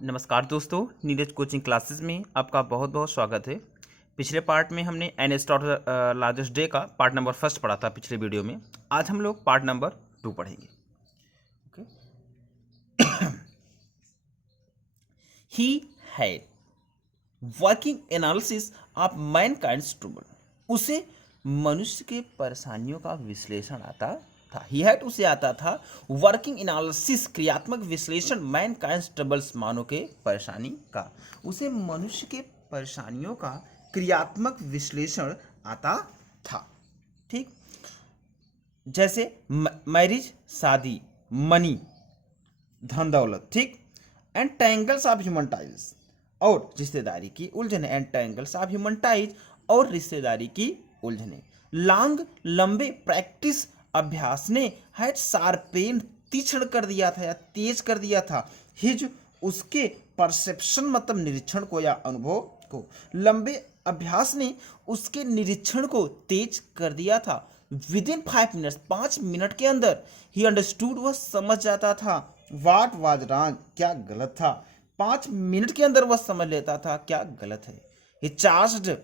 नमस्कार दोस्तों, Neeraj coaching classes में आपका बहुत बहुत स्वागत है। पिछले पार्ट में हमने एरिस्टोटल लार्जेस्ट डे का पार्ट नंबर फर्स्ट पढ़ा था पिछले वीडियो में। आज हम लोग पार्ट नंबर 2 पढ़ेंगे। Okay. He had working analysis of mankind's trouble. उसे मनुष्य के परेशानियों का विश्लेषण आता था। ही हैड उसे आता था वर्किंग एनालिसिस क्रियात्मक विश्लेषण मैनकाइंड्स ट्रबल्स मानव के परेशानी का। उसे मनुष्य के परेशानियों का क्रियात्मक विश्लेषण आता था। ठीक, जैसे मैरिज शादी, मनी धन दौलत, ठीक, एंटेंगल्स ऑफ ह्यूमन टाइज और रिश्तेदारी की उलझने, एंटेंगल्स ऑफ ह्यूमन टाइज और रिश्तेदारी की उलझने। लॉन्ग लंबे प्रैक्टिस अभ्यास ने हैड शार्पेन तीक्ष्ण कर दिया था या तेज कर दिया था हिज उसके परसेप्शन मतलब निरीक्षण को या अनुभव को। लंबे अभ्यास ने उसके निरीक्षण को तेज कर दिया था। विदिन 5 मिनट्स 5 मिनट के अंदर ही अंडरस्टूड वह समझ जाता था वाट वाज रॉन्ग क्या गलत था। 5 मिनट के अंदर वह समझ लेता था क्या गलत है। ही चार्ज्ड,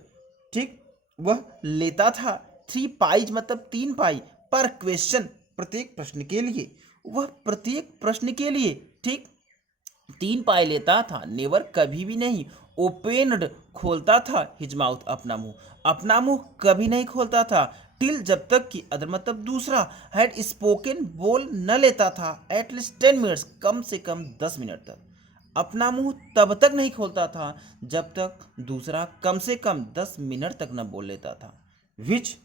ठीक, वह लेता था 3 पाइज मतलब 3 पाई पर क्वेश्चन प्रत्येक प्रश्न के लिए। वह प्रत्येक प्रश्न के लिए, ठीक, 3 पाई लेता था। नेवर कभी भी नहीं ओपेनड खोलता था हिज माउथ अपना मुंह कभी नहीं खोलता था। टिल जब तक कि अदर मतलब दूसरा हैड स्पोकन बोल न लेता था एटलीस्ट 10 मिनट्स कम से कम 10 मिनट तक। अपना मुंह तब तक नहीं खोलता था जब तक दूसरा कम से कम 10 मिनट तक न बोल लेता था। विच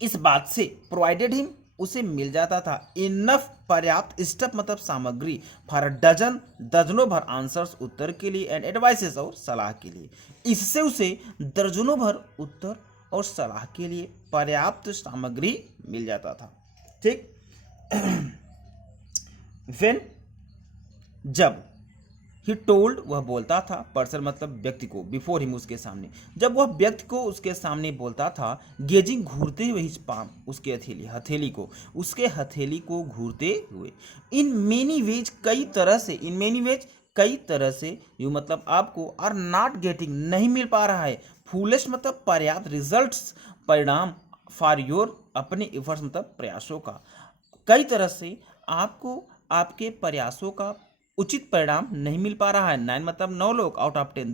इस बात से प्रोवाइडेड हिम उसे मिल जाता था इनफ पर्याप्त स्टफ मतलब सामग्री फॉर डजन दर्जनों भर आंसर्स उत्तर के लिए एंड एडवाइसेस और सलाह के लिए। इससे उसे दर्जनों भर उत्तर और सलाह के लिए पर्याप्त सामग्री मिल जाता था। ठीक, वेन जब ही टोल्ड वह बोलता था पर्सन मतलब व्यक्ति को बिफोर हिम उसके सामने, जब वह व्यक्ति को उसके सामने बोलता था गेजिंग घूरते हुए हिज पाम उसके हथेली को उसके हथेली को घूरते हुए। इन मेनी वेज कई तरह से, इन मेनी वेज कई तरह से, यू मतलब आपको आर नॉट गेटिंग नहीं मिल पा रहा है, फुलेस्ट मतलब पर्याप्त रिजल्ट्स परिणाम फॉर योर अपने एफर्ट्स मतलब प्रयासों का। कई तरह से आपको आपके प्रयासों का उचित परिणाम नहीं मिल पा रहा है। 9 मतलब 9 लोग आउट ऑफ 10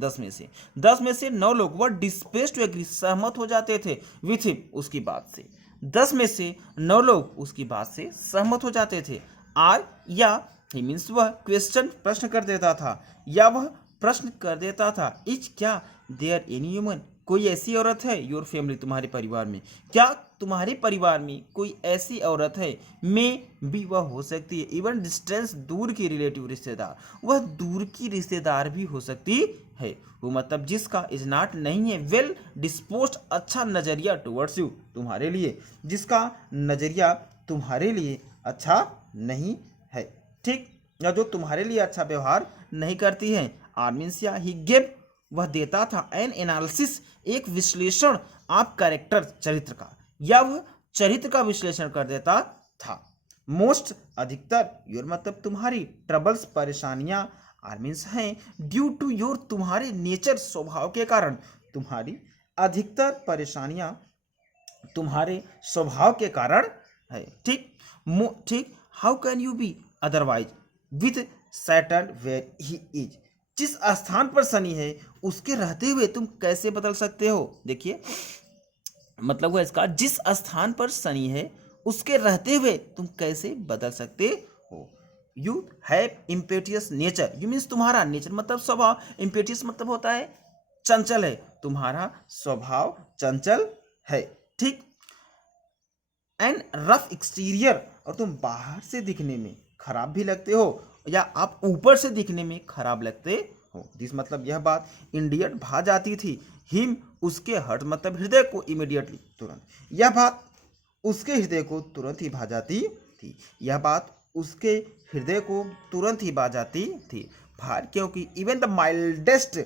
10 में से 9 लोग वह डिस्पेस टू एग्री सहमत हो जाते थे विथ हिम उसकी बात से। 10 में से 9 लोग उसकी बात से सहमत हो जाते थे। आर या ही मीन्स वह क्वेश्चन प्रश्न कर देता था या वह प्रश्न कर देता था इज क्या देयर एनी ह्यूमन कोई ऐसी औरत है योर फैमिली तुम्हारे परिवार में, क्या तुम्हारे परिवार में कोई ऐसी औरत है, में भी वह हो सकती है इवन डिस्टेंस दूर की रिलेटिव रिश्तेदार, वह दूर की रिश्तेदार भी हो सकती है। वो मतलब जिसका इज नॉट नहीं है वेल डिस्पोज्ड अच्छा नजरिया टुवर्ड्स यू तुम्हारे लिए, जिसका नजरिया तुम्हारे लिए अच्छा नहीं है, ठीक, या जो तुम्हारे लिए अच्छा व्यवहार नहीं करती है। आर्मीन्स या ही गिव वह देता था एन एनालिसिस एक विश्लेषण आप कैरेक्टर चरित्र का, या वह चरित्र का विश्लेषण कर देता था। मोस्ट अधिकतर योर मतलब तुम्हारी ट्रबल्स परेशानियां आर्मीन्स हैं ड्यू टू योर तुम्हारे नेचर स्वभाव के कारण, तुम्हारी अधिकतर परेशानियां तुम्हारे स्वभाव के कारण है। ठीक, ठीक, how can you be otherwise with Saturn where he is, जिस स्थान पर शनि है उसके रहते हुए तुम कैसे बदल सकते हो। देखिए मतलब हुआ इसका, जिस स्थान पर शनि है उसके रहते हुए तुम कैसे बदल सकते हो। You have impetuous nature, you means तुम्हारा नेचर मतलब स्वभाव, इम्पेटियस मतलब होता है चंचल है, तुम्हारा स्वभाव चंचल है। ठीक, एंड रफ एक्सटीरियर और तुम बाहर से दिखने में खराब भी लगते हो या आप ऊपर से दिखने में खराब लगते हो। जिस मतलब यह बात इंडियट भा जाती थी हिम उसके हर्ट मतलब हृदय को इमीडिएटली तुरंत, यह बात उसके हृदय को तुरंत ही भा जाती थी, यह बात उसके हृदय को तुरंत ही भा जाती थी भार, क्योंकि even the mildest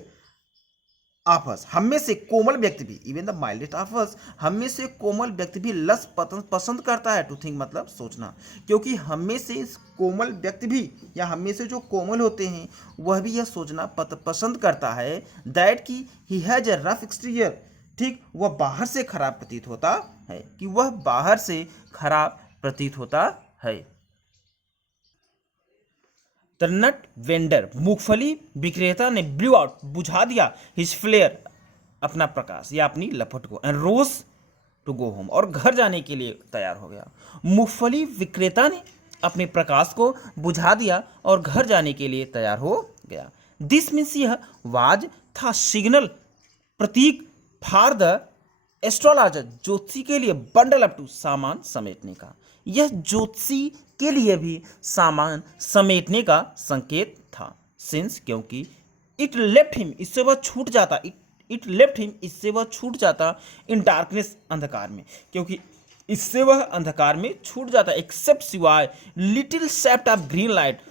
of us, हम में से कोमल व्यक्ति भी, even the mildest of us, हम में से कोमल व्यक्ति भी लस पसंद करता है, टू थिंक मतलब सोचना, क्योंकि हम में से कोमल व्यक्ति भी या हम में से जो कोमल होते हैं वह भी यह सोचना पसंद करता है दैट कि he has a rough exterior, ठीक, वह बाहर से खराब प्रतीत होता है, कि वह बाहर से खराब प्रतीत होता है। द नट वेंडर, मूंगफली विक्रेता ने ब्लू आउट, बुझा दिया, हिज फ्लेयर, अपना प्रकाश या अपनी लपट को, and rose to go home, और घर जाने के लिए तैयार हो गया। मूंगफली विक्रेता ने अपने प्रकाश को बुझा दिया और घर जाने के लिए तैयार हो गया। दिस मीन्स, यह वाज था सिग्नल, प्रतीक, फॉर द एस्ट्रोलॉजर, ज्योतिषी के लिए, बंडल अप टू, सामान समेटने का। यह ज्योतिषी के लिए भी सामान समेटने का संकेत था। सिंस, क्योंकि इट लेफ्ट हिम, इससे वह छूट जाता, इट लेफ्ट हिम, इससे वह छूट जाता, इन डार्कनेस, अंधकार में, क्योंकि इससे वह अंधकार में छूट जाता, एक्सेप्ट, सिवाय, लिटिल सेप्ट ऑफ ग्रीन लाइट,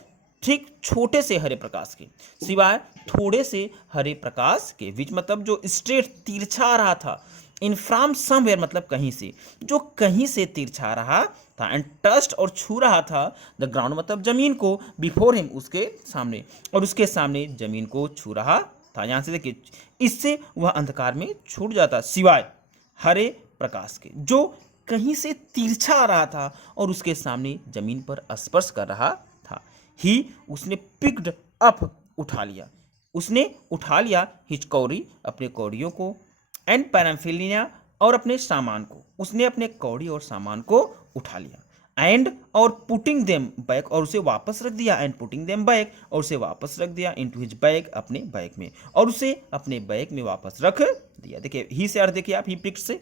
ठीक, छोटे से हरे प्रकाश के, सिवाय थोड़े से हरे प्रकाश के, विच मतलब जो स्ट्रेट तिरछा आ रहा था, इन फ्रॉम समवेयर मतलब कहीं से, जो कहीं से तिरछा रहा था, एंड टस्ट और छू रहा था, द ग्राउंड मतलब जमीन को, बिफोर हिम उसके सामने, और उसके सामने जमीन को छू रहा था। यहां से देखिए, इससे वह अंधकार में छूट जाता, सिवाय हरे प्रकाश के, जो कहीं से तिरछा आ रहा था और उसके सामने जमीन पर स्पर्श कर रहा था। ही, उसने पिक्ड अप, उठा लिया, उसने उठा लिया, हिज कौड़ी, अपने कौड़ियों को, एंड पैराफिलिया, और अपने सामान को, उसने अपने कौड़ी और सामान को उठा लिया, एंड और पुटिंग देम बैक, और उसे वापस रख दिया, एंड पुटिंग देम बैक, और उसे वापस रख दिया, इनटू हिज बैग, अपने बैग में, और उसे अपने बैग में वापस रख दिया। देखिए ही से अर्थ देखिए आप, ही पिक्ड से,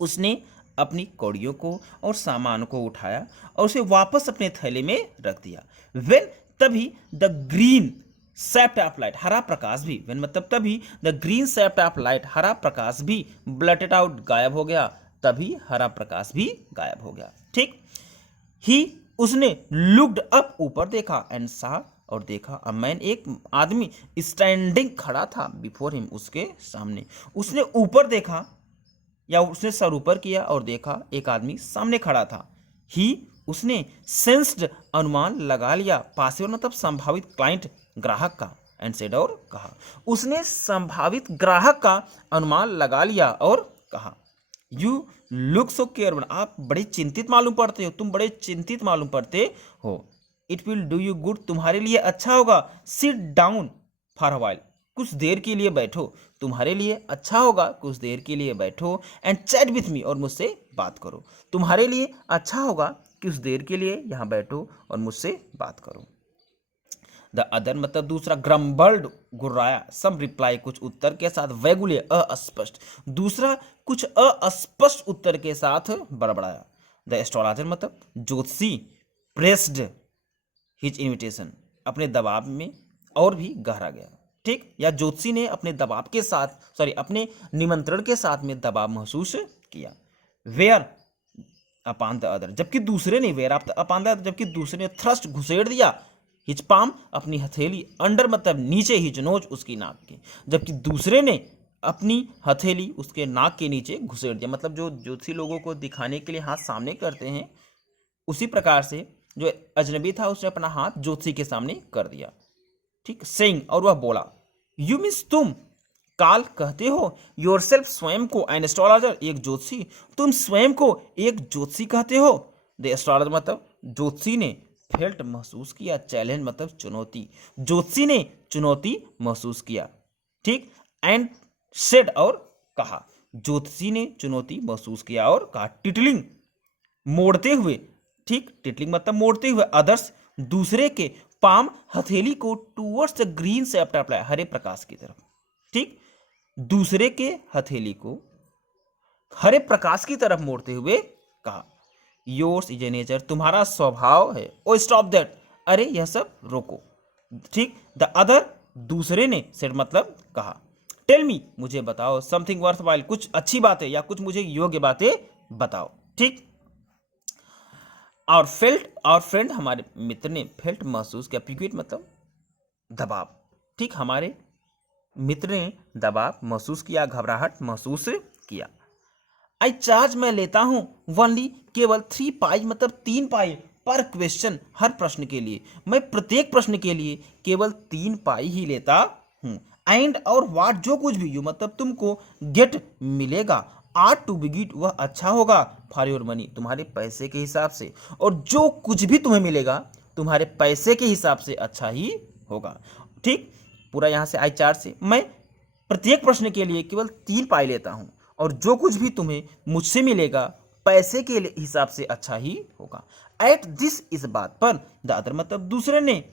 उसने अपनी कौड़ियों को और सामान को उठाया और उसे वापस अपने थैले में रख दिया। वेन, तभी, the green shaft of light, हरा प्रकाश भी, वेन मतलब तभी, the green shaft of light, हरा प्रकाश भी, ब्लटेड आउट, गायब हो गया, तभी हरा प्रकाश भी गायब हो गया, ठीक। ही, उसने लुक्ड अप, ऊपर देखा, एंड सा, और देखा, अ मैन, एक आदमी, स्टैंडिंग, खड़ा था, बिफोर हिम, उसके सामने, उसने ऊपर देखा या उसने सर ऊपर किया और देखा एक आदमी सामने खड़ा था। ही, उसने सेंस्ड, अनुमान लगा लिया, पासिव मतलब संभावित, क्लाइंट, ग्राहक का, एंड सेड, और कहा, उसने संभावित ग्राहक का अनुमान लगा लिया और कहा, यू लुक सो केयरफुल, आप बड़े चिंतित मालूम पड़ते हो, तुम बड़े चिंतित मालूम पड़ते हो। It will do you good, तुम्हारे लिए अच्छा होगा, sit down for a while, कुछ देर के लिए बैठो, तुम्हारे लिए अच्छा होगा, कुछ देर के लिए बैठो, एंड चैट विथ मी, और मुझसे बात करो, तुम्हारे लिए अच्छा होगा, कुछ देर के लिए यहाँ बैठो और मुझसे बात करो। द अदर मतलब दूसरा, ग्रम्बल्ड, गुर्राया, सम रिप्लाई, कुछ उत्तर के साथ, वैगुले, अस्पष्ट, दूसरा कुछ अस्पष्ट उत्तर के साथ बड़बड़ाया। द एस्ट्रोलॉजर मतलब ज्योतिषी, प्रेस्ड हिज इन्विटेशन, अपने दबाव में और भी गहरा गया, ठीक, या ज्योतिषी ने अपने दबाव के साथ, सॉरी, अपने निमंत्रण के साथ में दबाव महसूस किया। वेयर अपॉन द अदर, जबकि दूसरे ने, वेयर अपॉन द अदर, जबकि दूसरे ने थ्रस्ट, घुसेड़ दिया, हिज पाम, अपनी हथेली, अंडर मतलब नीचे, हिज नोज, उसकी नाक के, जबकि दूसरे ने अपनी हथेली उसके नाक के नीचे घुसेड़ दिया, मतलब जो ज्योतिषी लोगों को दिखाने के लिए हाथ सामने करते हैं, उसी प्रकार से जो अजनबी था उसने अपना हाथ ज्योतिषी के सामने कर दिया, ठीक, सेइंग, और वह बोला, यू मीन्स, तुम, काल, कहते हो, योरसेल्फ, स्वयं को, एन एस्ट्रोलॉजर, एक ज्योतिषी, तुम स्वयं को एक ज्योतिषी कहते हो। द एस्ट्रोलॉजर मतलब ज्योतिषी ने, फेल्ट, महसूस किया, चैलेंज मतलब चुनौती, ज्योतिषी ने चुनौती महसूस किया, ठीक, एंड सेड, और कहा, ज्योतिषी ने चुनौती महसूस किया और कहा, टिटलिंग, मोड़ते हुए, ठीक, टिटलिंग मतलब मोड़ते हुए, अदर्स, दूसरे के, पाम, हथेली को, towards the green shaft of light, हरे प्रकाश की तरफ, ठीक, दूसरे के हथेली को हरे प्रकाश की तरफ मोड़ते हुए कहा, योर्स इज ए नेचर, तुम्हारा स्वभाव है, ओ स्टॉप दैट, अरे यह सब रोको, ठीक। द अदर, दूसरे ने, सेड मतलब कहा, टेल मी, मुझे बताओ, समथिंग वर्थ वाइल, कुछ अच्छी बातें या कुछ मुझे योग्य बातें बताओ, ठीक। और फेल्ट, और फ्रेंड, हमारे मित्र ने, फेल्ट, महसूस किया, पिक्विट मतलब दबाव, ठीक, हमारे मित्र ने दबाव महसूस किया, घबराहट महसूस किया। आई चार्ज मैं लेता हूँ वनली केवल 3 पाई मतलब 3 पाई पर क्वेश्चन, हर प्रश्न के लिए मैं प्रत्येक प्रश्न के लिए केवल 3 पाई ही लेता हूँ। एंड और वाट जो कुछ भी यू मतलब तुमको गेट मिलेगा आर टू बी गिट वह अच्छा होगा फॉर योर मनी तुम्हारे पैसे के हिसाब से, और जो कुछ भी तुम्हें मिलेगा तुम्हारे पैसे के हिसाब से अच्छा ही होगा। ठीक, पूरा यहाँ से आई चार्ज से मैं प्रत्येक प्रश्न के लिए केवल 3 पाई लेता हूँ और जो कुछ भी तुम्हें मुझसे मिलेगा पैसे के हिसाब से अच्छा ही होगा। एट दिस इस बात पर द अदर मतलब दूसरे ने,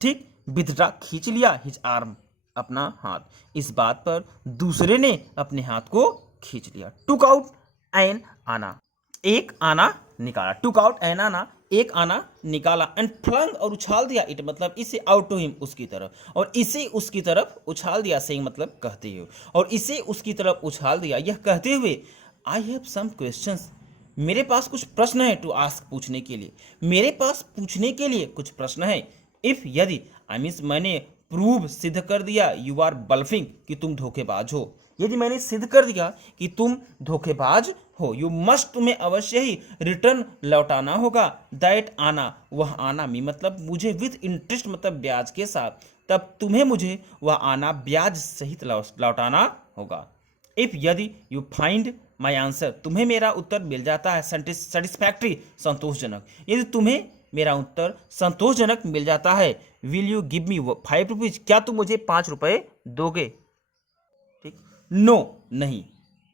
ठीक, विथड्रा खींच लिया हिज आर्म अपना हाथ, इस बात पर दूसरे ने अपने हाथ को खींच लिया। टुक आउट एन आना, एक आना निकाला, टुक आउट एन आना एक आना निकाला, एंड फ्लंग और उछाल दिया इट मतलब इसे आउट टू हिम उसकी तरफ, और इसे उसकी तरफ उछाल दिया, सेइंग मतलब कहते हुए, और इसे उसकी तरफ उछाल दिया यह कहते हुए आई हैव सम क्वेश्चंस मेरे पास कुछ प्रश्न है, टू आस्क पूछने के लिए, मेरे पास पूछने के लिए कुछ प्रश्न है। इफ यदि आई मीन्स मैंने प्रूव सिद्ध कर दिया यू आर बल्फिंग कि तुम धोखेबाज हो, यदि मैंने सिद्ध कर दिया कि तुम धोखेबाज हो, यू मस्ट तुम्हें अवश्य ही रिटर्न लौटाना होगा, दैट आना वह आना मी मतलब मुझे विथ इंटरेस्ट मतलब ब्याज के साथ, तब तुम्हें मुझे वह आना ब्याज सहित लौटाना होगा। इफ यदि यू फाइंड माई आंसर तुम्हें मेरा उत्तर मिल जाता है सेटिस्फैक्ट्री संतोषजनक, यदि तुम्हें मेरा उत्तर संतोषजनक मिल जाता है, will you give me 5 rupees क्या तुम मुझे 5 रुपए दोगे। ठीक, नो नहीं।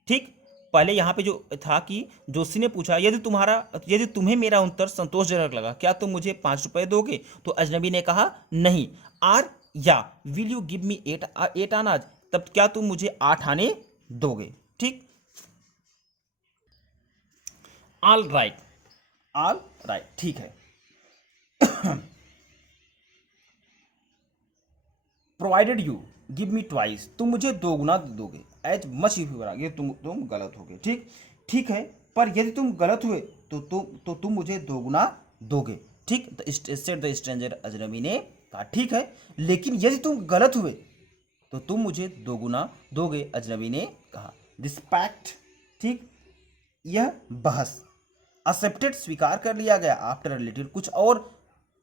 ठीक, पहले यहाँ पे जो था कि जोशी ने पूछा यदि तुम्हें मेरा उत्तर संतोषजनक लगा क्या तुम मुझे 5 रुपए दोगे, तो अजनबी ने कहा नहीं। आर या विल यू गिव मी 8 आनाज तब क्या तुम मुझे 8 आने दोगे। ठीक, ऑल राइट, ऑल राइट ठीक है। Provided you give me twice तुम मुझे 2 गुना दोगे, एज मच इफ ये तुम गलत हो गए। ठीक, ठीक है, पर यदि तुम गलत हुए तो तुम मुझे 2 गुना दोगे। ठीक, सेड द स्ट्रेंजर अजनबी ने कहा ठीक है, लेकिन यदि तुम गलत हुए तो तुम मुझे 2 गुना दोगे, अजनबी ने कहा। दिस पैक्ट, ठीक, यह बहस एक्सेप्टेड स्वीकार कर लिया गया, आफ्टर लिटिल कुछ और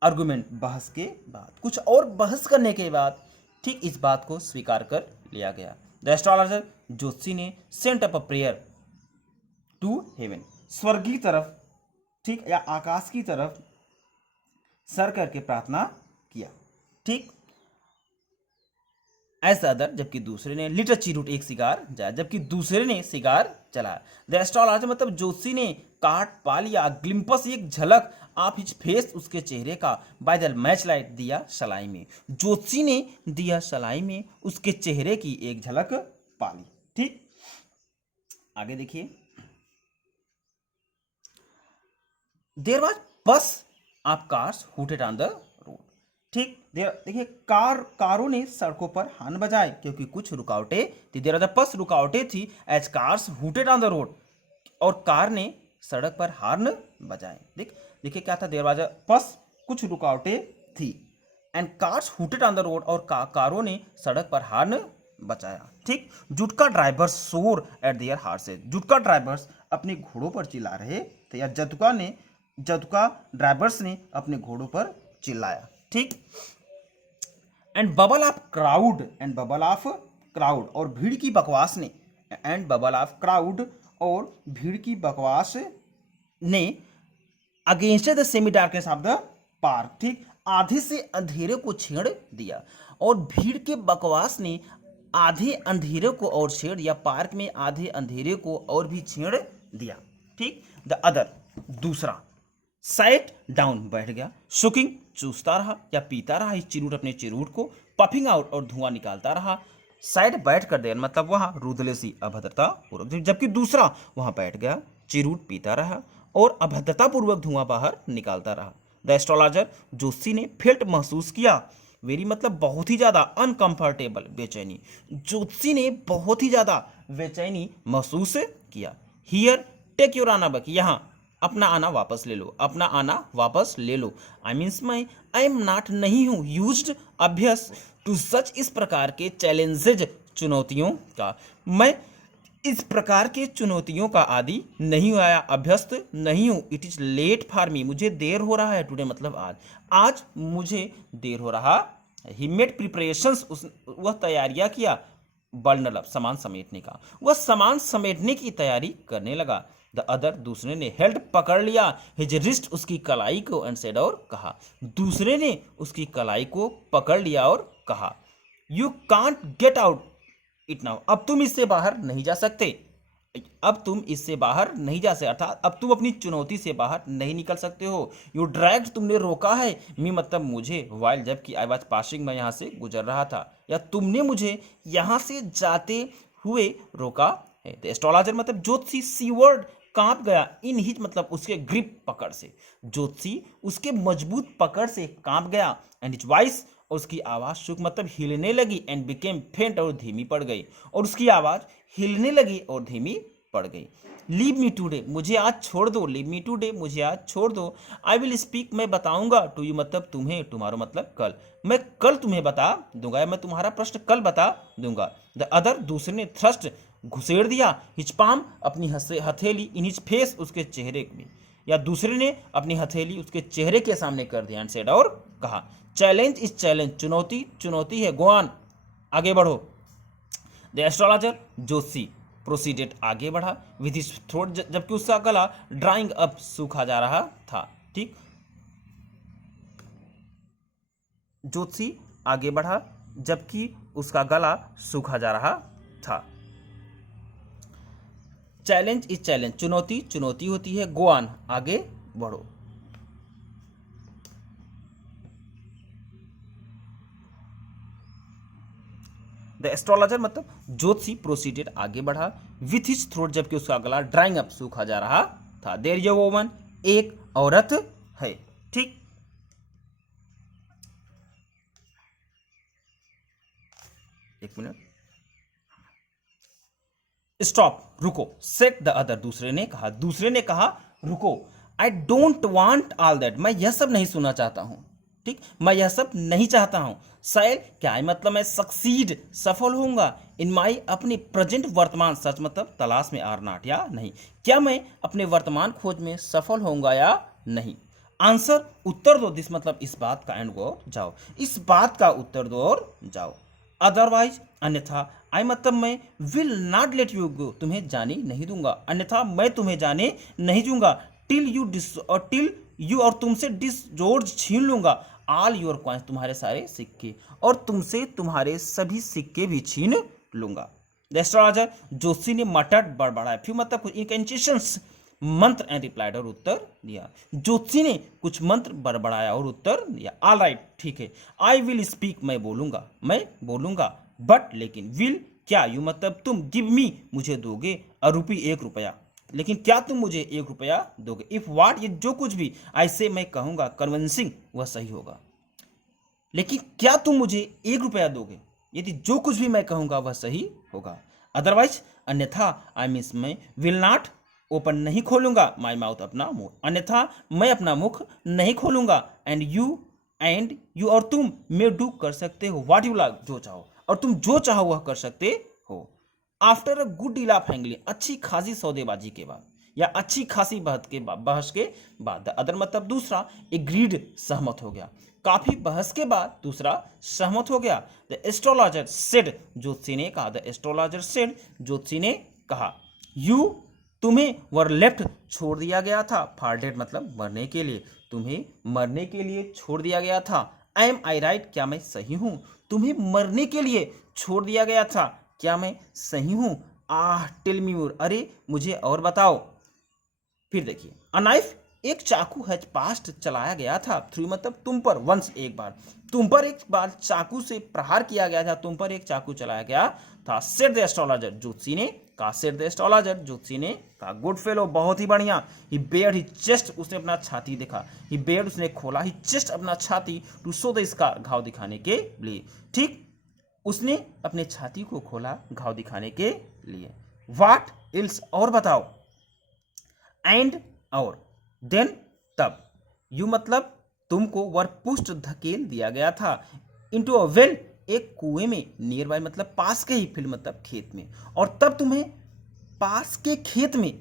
आर्गुमेंट बहस के बाद, कुछ और बहस करने के बाद, ठीक, इस बात को स्वीकार कर लिया गया। द एस्ट्रोलॉजर जोशी ने sent up a prayer to heaven स्वर्ग की तरफ, ठीक, या आकाश की तरफ सर करके प्रार्थना किया। ठीक, एज अदर जबकि दूसरे ने लिटर चिरूट एक सिगार जाया जबकि दूसरे ने सिगार चलाया। द एस्ट्रोलॉजर मतलब जोशी ने काट पा लिया ग्लिम्पस एक झलक आप हिज फेस उसके चेहरे का, बाय द मैच लाइट दिया सलाई में, जोशी ने दिया सलाई में उसके चेहरे की एक झलक पा ली। ठीक, आगे देखिए, there was buzz of cars hooted on the road. ठीक, देखिए कारों ने सड़कों पर हॉर्न बजाए क्योंकि कुछ रुकावटें थी, देयर वाज बस रुकावटें थी, as cars hooted on the road और कार ने सड़क पर हॉर्न बजाए। देखिए क्या था, देयर वाज बस कुछ रुकावटें थी, and cars hooted on the road और कारों ने सड़क पर हॉर्न बचाया। ठीक, jutka driver swore at their horses, jutka drivers अपने घोड़ों पर चिल्ला रहे थे, या जदुका ड्राइवर्स ने अपने घोड़ों पर चिल्लाया। ठीक, एंड बबल ऑफ क्राउड और भीड़ की बकवास ने, एंड बबल ऑफ क्राउड और भीड़ की बकवास ने against the semi darkness of the park, ठीक, आधे से अंधेरे को छेड़ दिया, और भीड़ के बकवास ने आधे अंधेरे को और छेड़ दिया, पार्क में आधे अंधेरे को और भी छेड़ दिया। ठीक, द अदर दूसरा साइट डाउन बैठ गया, शुकिंग चूसता रहा या पीता रहा इस चिरूट अपने चिरूट को, पफिंग आउट और धुआं निकालता रहा, साइड बैठ कर देर मतलब वहां रूदलेसी अभद्रता पूर्वक, जबकि दूसरा वहां बैठ गया चिरूट पीता रहा और अभद्रता पूर्वक धुआं बाहर निकालता रहा। द एस्ट्रोलॉजर जोशी ने फेल्ट महसूस किया, वेरी मतलब बहुत ही ज्यादा, अनकंफर्टेबल बेचैनी, जोशी ने बहुत ही ज्यादा बेचैनी महसूस किया। हियर टेक योर आना बक यहाँ अपना आना वापस ले लो, अपना आना वापस ले लो। आई मीन्स मैं आई एम नॉट नहीं हूँ यूज्ड अभ्यस टू सच इस प्रकार के चैलेंजेज चुनौतियों का, मैं इस प्रकार के चुनौतियों का आदि नहीं हुआ, अभ्यस्त नहीं हूँ। It is late for me, मुझे देर हो रहा है। टुडे मतलब आज, आज मुझे देर हो रहा। ही मेड प्रिपरेशंस, वह तैयारियां किया। बंडल अप, सामान समेटने का, वह सामान समेटने की तैयारी करने लगा। द अदर, दूसरे ने, हेल्ड, पकड़ लिया। हिज रिस्ट, उसकी कलाई को, एंड सेड, और कहा। दूसरे ने उसकी कलाई को पकड़ लिया और कहा, you can't get out it now, अब तुम इससे बाहर नहीं जा सकते, अब तुम इससे बाहर नहीं जा सकते, अर्थात अब तुम अपनी चुनौती से बाहर नहीं निकल सकते हो। यू ड्रैग्ड, तुमने रोका है। मी मतलब मुझे, वाइल जबकि, आई वाज पासिंग, मैं यहाँ से गुजर रहा था, या तुमने मुझे यहाँ से जाते हुए रोका है। तो एस्ट्रोलॉजर मतलब ज्योतिषी, सी वर्ड, कांप गया। इन हिज मतलब उसके ग्रिप, पकड़ से, ज्योतिषी उसके मजबूत पकड़ से कांप गया। एंड हिज वॉइस, और उसकी आवाज शुक मतलब हिलने लगी। एंड बिकेम फेंट, और धीमी पड़ गई, और उसकी आवाज हिलने लगी और धीमी पड़ गई। लीव मी टूडे, मुझे आज छोड़ दो। लीव मी टूडे, मुझे आज छोड़ दो। आई विल स्पीक, मैं बताऊंगा। टू यू मतलब तुम्हें, टुमारो मतलब कल, मैं कल तुम्हें बता दूंगा, या मैं तुम्हारा प्रश्न कल बता दूंगा। द अदर, दूसरे ने, थ्रस्ट, घुसेड़ दिया। हिज पाम, अपनी हथेली, इन हिज फेस, उसके चेहरे में, या दूसरे ने अपनी हथेली उसके चेहरे के सामने कर दिया। एंड सेड, और कहा। चैलेंज इज चैलेंज, चुनौती चुनौती है। गो ऑन, आगे बढ़ो। द एस्ट्रोलॉजर, ज्योतिषी, प्रोसीडेड, आगे बढ़ा। विद हिज थ्रोट, जबकि उसका गला ड्राइंग अप, सूखा जा रहा था। ठीक, ज्योतिषी आगे बढ़ा जबकि उसका गला सूखा जा रहा था। चैलेंज इज चैलेंज, चुनौती चुनौती होती है। गो ऑन, आगे बढ़ो। द एस्ट्रोलॉजर मतलब ज्योतिषी, प्रोसीडेड, आगे बढ़ा। विथ हिज थ्रोट, जबकि उसका गला ड्राइंग अप, सूखा जा रहा था। देयर इज अ वुमन, एक औरत है। ठीक, एक मिनट, स्टॉप, रुको। सेट द अदर, दूसरे ने कहा रुको। I don't want all that, मैं यह सब नहीं सुनना चाहता हूं। ठीक, मैं यह सब नहीं चाहता हूं। शायद, क्या है मतलब मैं सक्सीड, सफल होऊंगा। इन माई, अपनी प्रेजेंट, वर्तमान, सच मतलब तलाश में, आर नॉट, या नहीं, क्या मैं अपने वर्तमान खोज में सफल होऊंगा या नहीं। आंसर, उत्तर दो। दिस मतलब इस बात का, एंड गो, जाओ, इस बात का उत्तर दो और जाओ। अदरवाइज, अन्यथा, आई मतलब मैं, will not let you go, तुम्हें जाने नहीं दूंगा। अन्यथा मैं तुम्हें जाने नहीं दूंगा। टिल यू डिस, और टिल यू, और तुमसे डिसजोर्ज, छीन लूंगा। ऑल योर कॉइन्स, तुम्हारे सारे सिक्के, और तुमसे तुम्हारे सभी सिक्के भी छीन लूंगा। द एस्ट्रोलॉजर, ज्योतिषी ने, मटर्ड, बड़बड़ाया। फिर मतलब कुछ इनकेंशंस, मंत्र, एंड रिप्लाइड, और उत्तर दिया। ज्योतिषी ने कुछ मंत्र बड़बड़ाया और उत्तर दिया। ऑल राइट, ठीक है। आई विल स्पीक, मैं बोलूंगा। बट, लेकिन, विल, क्या, यू मतलब तुम, गिव मी, मुझे दोगे, अ रुपी, 1 रुपया, लेकिन क्या तुम मुझे 1 रुपया दोगे। इफ वाट, ये जो कुछ भी, ऐसे मैं कहूंगा, कन्विंसिंग, वह सही होगा। लेकिन क्या तुम मुझे 1 रुपया दोगे, यदि जो कुछ भी मैं कहूंगा वह सही होगा। अदरवाइज, अन्यथा, आई मीन्स मैं, विल नॉट, ओपन, नहीं खोलूंगा, माई माउथ, अपना मुंह, अन्यथा मैं अपना मुख नहीं खोलूंगा। एंड यू, और तुम, मे डू, कर सकते हो, व्हाट यू लाइक, जो चाहो, और तुम जो चाहो वह कर सकते हो। After a good deal of haggling, अच्छी खासी सौदेबाजी के बाद, या अच्छी खासी बहस के बाद। द अदर मतलब दूसरा, एग्रीड, सहमत हो गया। काफी बहस के बाद दूसरा सहमत हो गया। द एस्ट्रोलॉजर सेड, ज्योतिषी ने कहा। द एस्ट्रोलॉजर सेड, ज्योतिषी ने कहा। यू, तुम्हें, वर लेफ्ट, छोड़ दिया गया था। फॉर डेड मतलब मरने के लिए, तुम्हें मरने के लिए छोड़ दिया गया था। एम आई राइट, क्या मैं सही हूं। तुम्हें मरने के लिए छोड़ दिया गया था, क्या मैं सही हूं। आह, टेल मी मोर, अरे मुझे और बताओ। फिर देखिए, अ नाइफ, एक चाकू है पास्ट, चलाया गया था। थ्रू मतलब तुम पर, वंस, एक बार, तुम पर एक बार चाकू से प्रहार किया गया था, तुम पर एक चाकू चलाया गया था। सेड द एस्ट्रोलॉजर, ज्योतिषी ने कहा। सेड द एस्ट्रोलॉजर, ज्योतिषी ने कहा। गुड फेलो, बहुत ही बढ़िया। ही बेयर्ड ही चेस्ट, उसने अपना छाती देखा। ही बेयर्ड, उसने खोला। ही चेस्ट, अपना छाती, टू शो द स्कार, घाव दिखाने के लिए। ठीक, उसने अपने छाती को खोला घाव दिखाने के लिए। व्हाट एल्स, और बताओ। एंड, और, देन तब, यू मतलब तुमको वर पुष्ट धकेल दिया गया था, इनटू अ वेल एक कुएं में, नियर बाय मतलब पास के ही, फील्ड मतलब खेत में, और तब तुम्हें पास के खेत में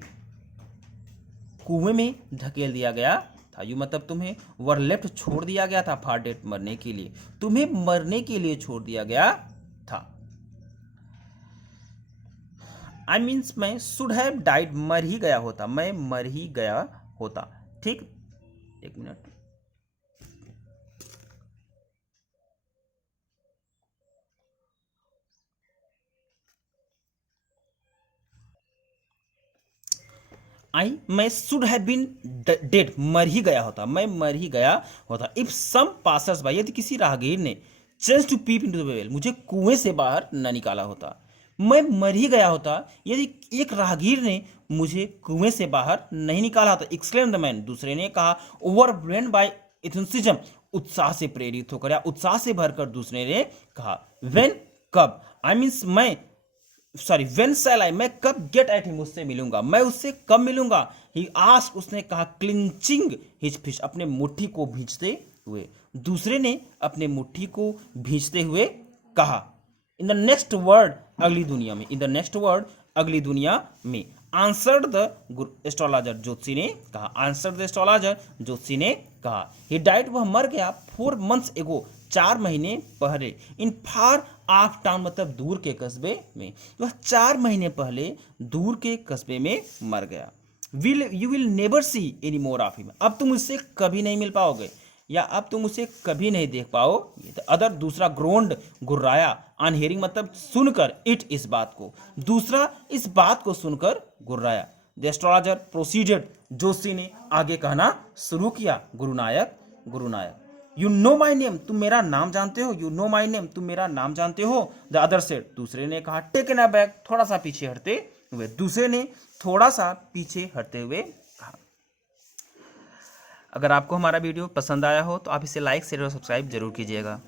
कुएं में धकेल दिया गया था, यू मतलब तुम्हें वर लेफ्ट छोड़ दिया गया था, फॉर डेथ मरने के लिए, तुम्हें मरने के लिए छोड़ दिया गया था। आई मीन्स मैं शुड हैव डाइड, मर ही गया होता, मैं मर ही गया होता। ठीक, एक मिनट, मैं शुड हैव बीन डेड, मर ही गया होता, मैं मर ही गया होता। इफ सम पासर्स बाय, यदि किसी राहगीर ने change to peep into the well, मुझे कुएं से बाहर न निकाला होता, मैं मर ही गया होता यदि एक राहगीर ने मुझे कुएं से बाहर नहीं निकाला होता। एक्सक्लेम द मैन, दूसरे ने कहा, ओवरवेल्म्ड बाय एंथुसियाज्म, उत्साह से प्रेरित होकर या उत्साह से भरकर दूसरे ने कहा। व्हेन, कब, आई मीन्स मैं, सॉरी व्हेन शैल आई, मैं कब गेट एट हिम, उससे मिलूंगा, मैं उससे कब मिलूंगा। ही आस्क्ड, उसने कहा, क्लिंचिंग हिज फिस्ट, अपने मुट्ठी को भींचते हुए, दूसरे ने अपने मुट्ठी को भींचते हुए कहा। इन द नेक्स्ट वर्ड, अगली दुनिया में, इन द नेक्स्ट वर्ड, अगली दुनिया में, आंसर्ड द एस्ट्रोलॉजर, ज्योतिषी ने कहा, आंसर्ड द एस्ट्रोलॉजर, ज्योतिषी ने कहा। ही डाइड, वह मर गया, 4 months एगो, 4 महीने पहले, इन फार ऑफ टाउन मतलब दूर के कस्बे में, वह 4 महीने पहले दूर के कस्बे में मर गया। You will never see any more of him, अब तुम उससे कभी नहीं मिल पाओगे, या अब तुम उसे कभी नहीं देख पाओगे। तो अदर, दूसरा, ग्रोन्ड, गुर्राया, ऑन हियरिंग मतलब सुनकर, इट, इस बात को, दूसरा इस बात को सुनकर गुर्राया। द एस्ट्रोलॉजर प्रोसीडेड, जोशी ने आगे कहना शुरू किया, गुरुनायक, गुरुनायक, यू नो माई नेम, तुम मेरा नाम जानते हो, यू नो माई नेम, तुम मेरा नाम जानते हो। द अदर सेड, दूसरे ने कहा, टेकन अ बैक, थोड़ा सा पीछे हटते हुए, दूसरे ने थोड़ा सा पीछे हटते हुए कहा। अगर आपको हमारा वीडियो पसंद आया हो तो आप इसे लाइक, शेयर और सब्सक्राइब जरूर कीजिएगा।